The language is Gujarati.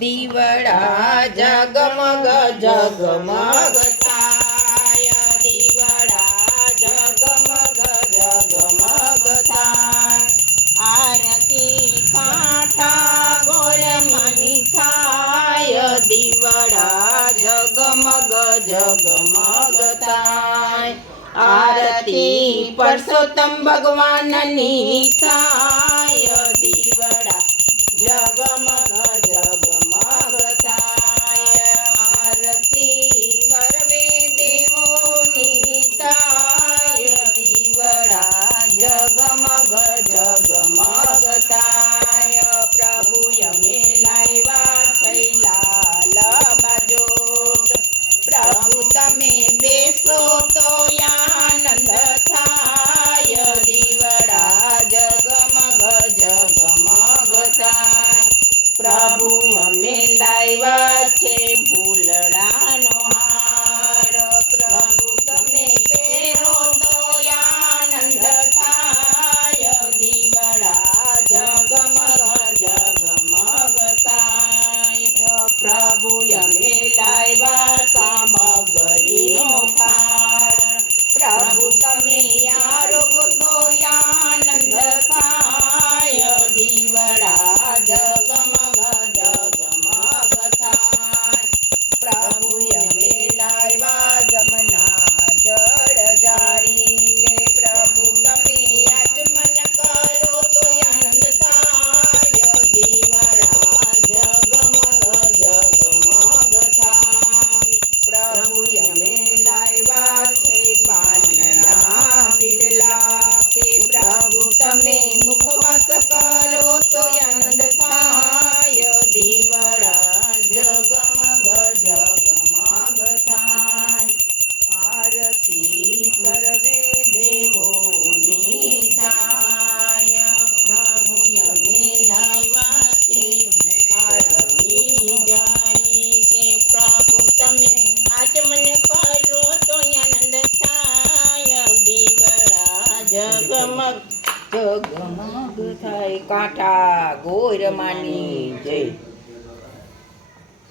દીવડા જગમગ જગમગ થાય, દીવડા જગમગ જગમગ થાય. આરતી કાંઠા ગોરમાની થાય, દીવડા જગમગ જગમગ થાય. આરતી પરસોત્તમ ભગવાનની થાય, દીવડા જગમગ જગમગ થાય. આરતી સર્વે દેવોની થાય, દીવડા જગમગ જગમગ થાય. પ્રભુ અમે લાવ્યા છૈલાલ બાજોટ, પ્રભુ તમે બેસો તો આનંદ થાય, દીવડા જગમગ જગમગ થાય. પ્રભુ અમે લાવ્યા છે ફૂલડાનો હાર, પ્રભુ તમે પહેરો તો આનંદ થાય, દીવડા જગમગ જગમગ થાય. પ્રભુ અમે લાવ્યા સામગ્રીનો ફાર, પ્રભુ તમે આરોગો તો આનંદ થાય, દીવડા જગમગ જગમગ થાય. પ્રભુ અમે લાવ્યા જમના જળ જારી, પ્રભુ તમે આચમન કરો તો આનંદ થાય, દીવડા જગમગ જગમગ થાય. પ્રભુ અમે લાવ્યા છે પાનના પીડલા, કે પ્રભુ તમે મુખવાસ કરો તો આનંદ થાય, દીવડા જગમગ જગમગ થાય. આરતી સર્વે દેવોની થાય, પ્રભુ અમે લાવ્યા છે આરતી જારી, કે પ્રભુ તમે આચમન કરો તો આનંદ થાય, દીવડા જગમગ જગમગ થાય. કાંઠા ગોરમાની જય.